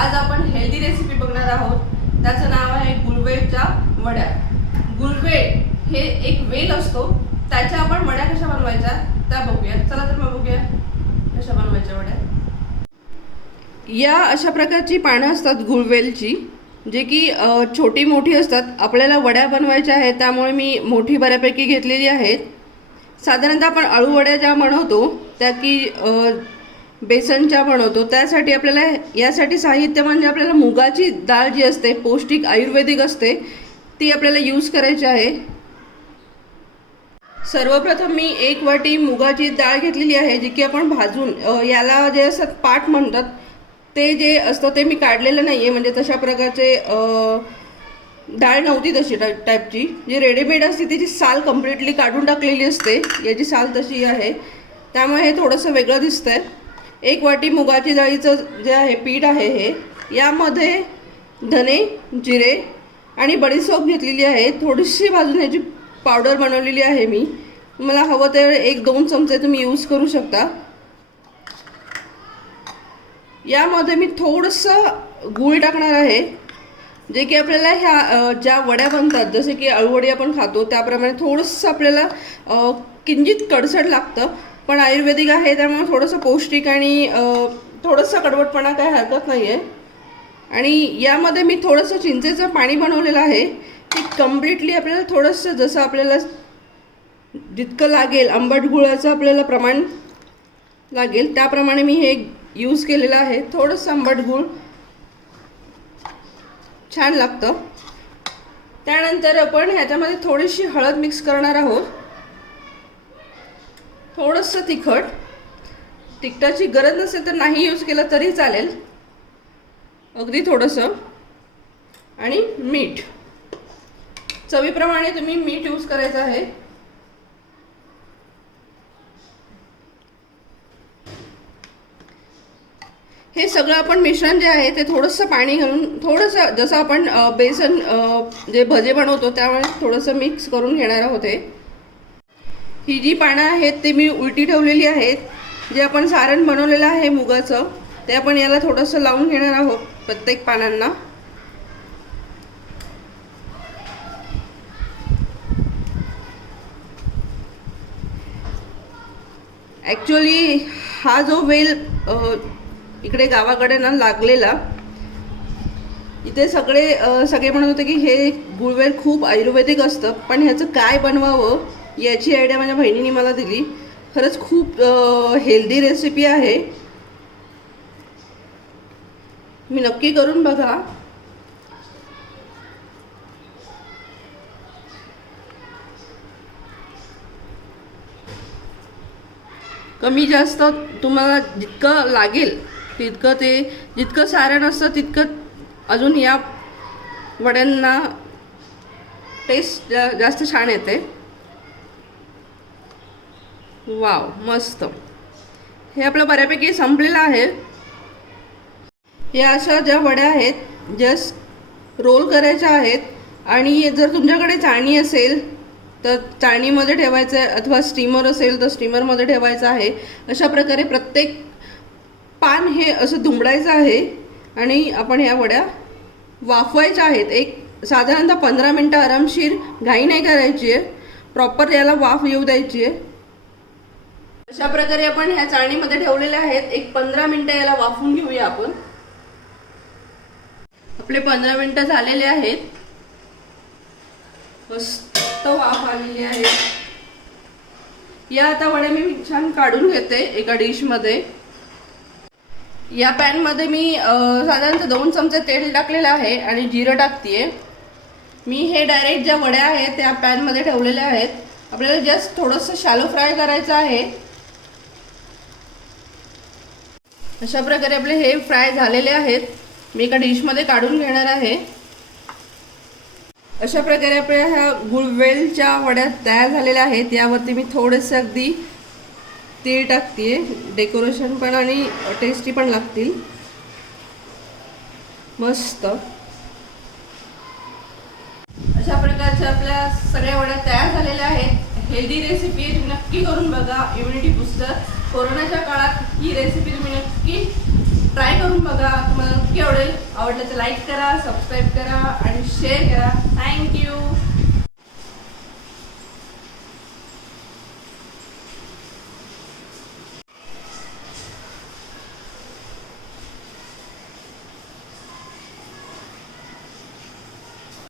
आज आपण healthy recipe बघणार आहोत. त्याचं नाव आहे गुळवेलच्या वड्या. गुळवेल हे एक वेल असतो. त्याच्या आपण वड्या कशा बनवायच्या? त्या बघूया. चला तर मग बघूया कशा बनवायच्या वड्या. या अशा प्रकारची पानं असतात गुळवेलची जे की छोटी मोठी असतात. आपल्याला वड्या बनवायच्या आहेत त्यामुळे मी मोठी बऱ्यापैकी घेतलेली आहेत. साधारणतः आपण अळूवड्या ज्या बनवतो त्या की बेसन चहा बनवतो त्यासाठी आपल्याला यासाठी साहित्य म्हणजे आपल्याला मुगाची डाळ जी असते पौष्टिक आयुर्वेदिक असते ती आपल्याला यूज करायची आहे. सर्वप्रथम मी एक वाटी मुगाची डाळ घेतलेली आहे जी की आपण भाजून याला जे असतात पाट म्हणतात ते जे असतं ते मी काढलेलं नाही आहे म्हणजे तशा प्रकारचे डाळ नव्हती तशी टाईप टाईपची जी रेडीमेड असते तिची साल कम्प्लिटली काढून टाकलेली असते. याची साल तशी आहे. त्यामुळे हे थोडंसं वेगळं दिसतं आहे एक वाटी मुगाची डाळीचं जे आहे पीठ आहे हे यामध्ये धने जिरे आणि बडीसोप घेतलेली आहे. थोडीशी भाजून ह्याची पावडर बनवलेली आहे मी. मला हवं तर एक दोन चमचे तुम्ही यूज करू शकता. यामध्ये मी थोडंसं गूळ टाकणार आहे. जे की आपल्याला ह्या ज्या वड्या बनतात जसे की अळूवडी आपण खातो त्याप्रमाणे थोडंसं आपल्याला किंचित कडसट लागतं. पण आयुर्वेदिक आहे त्यामुळे थोडंसं पौष्टिक आणि थोडंसं कडवटपणा काही हरकत नाही आहे आणि यामध्ये मी थोडंसं चिंचेचं पाणी बनवलेलं आहे ते कम्प्लिटली आपल्याला थोडंसं जसं आपल्याला जितकं लागेल आंबट गुळाचं आपल्याला प्रमाण लागेल त्याप्रमाणे मी हे यूज केलेलं आहे. थोडंसं आंबट गुळ छान लागतं. त्यानंतर आपण ह्याच्यामध्ये थोडीशी हळद मिक्स करणार आहोत. थोडंसं तिखट. तिखटाची गरज नसेल तर नाही यूज केलं तरी चालेल. अगदी थोडंसं. आणि मीठ. चवीप्रमाणे तुम्ही मीठ यूज करायचं आहे. हे सगळं आपण मिश्रण जे आहे ते थोडंसं पाणी घालून थोडंसं जसं आपण बेसन जे भजे बनवतो त्यामुळे थोडंसं मिक्स करून घेणार आहोत ही जी पानं आहेत ते मी उलटी ठेवलेली आहेत. जे आपण सारण बनवलेलं आहे मुगाचं ते आपण याला थोडंसं लावून घेणार आहोत प्रत्येक पानांना. ॲक्च्युली हा जो वेल इकडे गावाकडे ना लागलेला इथे सगळे सगळे म्हणत होते की हे गुळवेल खूप आयुर्वेदिक असतं पण ह्याचं काय बनवावं? याची आयडिया माझ्या बहिणीने मला दिली. खरंच खूप हेल्दी रेसिपी आहे. मी नक्की करून बघा. कमी जास्त तुम्हाला जितकं लागेल तितकं ते जितकं सारण असतं तितकं अजून या वड्यांना टेस्ट जा जास्त छान येते. वाव मस्त. हे आपलं बऱ्यापैकी संपलेलं आहे. या अशा ज्या वड्या आहेत जस्ट रोल करायच्या आहेत आणि जर तुमच्याकडे चाळणी असेल तर चाळणीमध्ये ठेवायचं आहे अथवा स्टीमर असेल तर स्टीमरमध्ये ठेवायचं आहे. अशा प्रकारे प्रत्येक पान हे असं दुमडायचं आहे आणि आपण ह्या वड्या वाफवायच्या आहेत. एक साधारणतः पंधरा मिनटं आरामशीर घाई नाही करायची आहे. प्रॉपर याला वाफ येऊ द्यायची आहे. अशा प्रकारे आपण ह्या चाळणीमध्ये ठेवलेल्या आहेत. एक पंधरा मिनटं याला वाफवून घेऊया आपण. आपले पंधरा मिनटं झालेले आहेत. मस्त वाफ आलेली आहे. या आता वड्या मी छान काढून घेते एका डिशमध्ये. या पॅनमध्ये मी साधारणतः दोन चमचे तेल टाकलेलं आहे आणि जिरं टाकते मी हे डायरेक्ट ज्या वड्या आहेत त्या पॅनमध्ये ठेवलेल्या आहेत. आपल्याला जस्ट थोडंसं शॅलो फ्राय करायचं आहे. अशा प्रकारे आपले हे फ्राय झालेले आहेत. मी एका डिशमध्ये काढून घेणार आहे. अशा प्रकारे आपल्या ह्या गुळवेलच्या वड्या तयार झालेल्या आहेत. यावरती मी थोडंसं अगदी तीळ टाकते डेकोरेशन पण आणि टेस्टी पण लागतील. मस्त. अशा प्रकारच्या आपल्या सगळ्या वड्या तयार झालेल्या आहेत. हेल्दी रेसिपी नक्की करून बघा. इम्युनिटी बुस्टर कोरोनाच्या काळात ही रेसिपी तुम्ही की ट्राय करून बघा. तुम्हाला नक्की आवडेल. आवडलं तर लाईक करा सबस्क्राईब करा आणि शेअर करा. थँक्यू